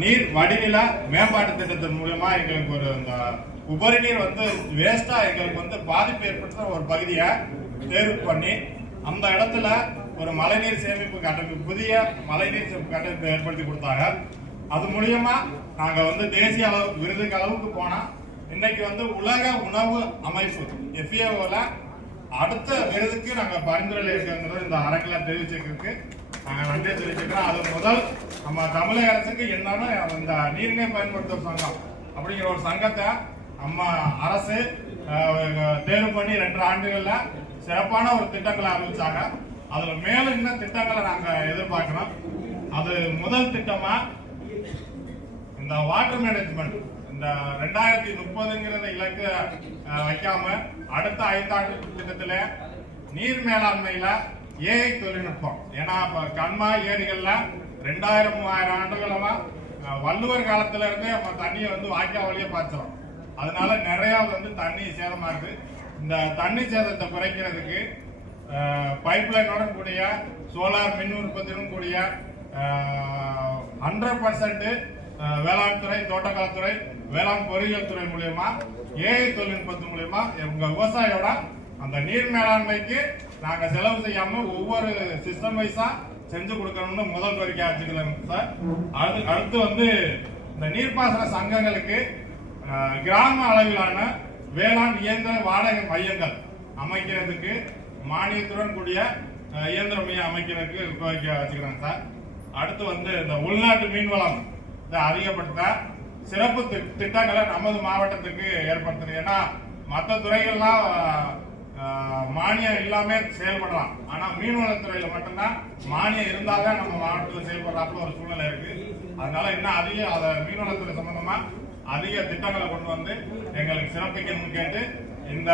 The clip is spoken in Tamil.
நீர் வடிநில மேம்பாட்டு திட்டத்தின் மூலமா எங்களுக்கு ஒரு இந்த உபரி நீர் வேஸ்டா எங்களுக்கு பாதிப்பு ஏற்படுத்த ஒரு பகுதியை தேர்வு பண்ணி அந்த இடத்துல ஒரு மழைநீர் சேமிப்பு கட்டமைப்பு புதிய மழைநீர் சேமிப்பு கட்டமைப்பு ஏற்படுத்தி கொடுத்தாங்க. அது மூலியமா நாங்க தேசிய அளவு விருதுக்கு அளவுக்கு போனா இன்னைக்கு உலக உணவு அமைப்பு FAO அடுத்த விருதுக்கு நாங்க பரிந்துரை இருக்கிறது இந்த அரங்கில தெரிவிச்சிருக்கு. நாங்க நன்றி தெரிவிச்சுக்கிறோம். அது முதல் நம்ம தமிழக அரசுக்கு என்னன்னா இந்த நீர்நிலை பயன்படுத்தும் சங்கம் அப்படிங்கிற ஒரு சங்கத்தை நம்ம அரசு தேர்வு பண்ணி 2 ஆண்டுகள்ல சிறப்பான ஒரு திட்டங்களை அறிவிச்சாங்க. அதுல மேலும் இன்னும் திட்டங்களை நாங்க எதிர்பார்க்கிறோம். அது முதல் திட்டமா இந்த வாட்டர் மேனேஜ்மெண்ட் இந்த 2030 இலக்கு வைக்காம அடுத்த 5 ஆண்டு திட்டத்துல நீர் மேலாண்மையில AI தொழில்நுட்பம். ஏன்னா இப்ப கண்மா ஏரிகள்ல 2000-3000 ஆண்டுகளா வள்ளுவர் காலத்துல இருந்தே நம்ம தண்ணியை வாய்க்கா வழியே பாய்ச்சோம். அதனால நிறைய தண்ணி சேதமா இருக்கு. இந்த தண்ணி சேதத்தை குறைக்கிறதுக்கு பைப்லைனோட கூடிய சோலார் மின் உற்பத்தியுடன் கூடிய 100% வேளாண் துறை, தோட்டக்கலைத்துறை, வேளாண் பொறியியல் துறை மூலியமா AI தொழில்நுட்பத்தின் மூலியமா எங்க விவசாயியோட அந்த நீர் மேலாண்மைக்கு நாங்க செலவு செய்யாம ஒவ்வொரு சிஸ்டம் வைஸா செஞ்சு கொடுக்கணும்னு முதல் கோரிக்கை வச்சுக்கலாம் சார். அடுத்து இந்த நீர்ப்பாசன சங்கங்களுக்கு கிராம அளவிலான வேளாண் இயந்திர வாடகை மையங்கள் அமைக்கிறதுக்கு மானியத்துடன் கூடிய இயந்திர மையம் அமைக்கிறதுக்கு கோரிக்கை வச்சுக்கிறாங்க சார். அடுத்து இந்த உள்நாட்டு மீன்வளம் அதிகப்படுத்த சிறப்பு திட்டங்களை நமது மாவட்டத்துக்கு ஏற்படுத்தணும். ஏன்னா மற்ற துறைகள்லாம் மானியம் இல்லாம செயல்படலாம். ஆனா மீன்வளத்துறையில மட்டும்தான் மானியம் இருந்தாதான் நம்ம மாவட்டத்தில் செயல்படுறாப்புல ஒரு சூழ்நிலை இருக்கு. அதனால இன்னும் அதிக மீன்வளத்துறை சம்பந்தமா அதிக திட்டங்களை கொண்டு எங்களுக்கு சிறப்பிக்கணும்னு கேட்டு இந்த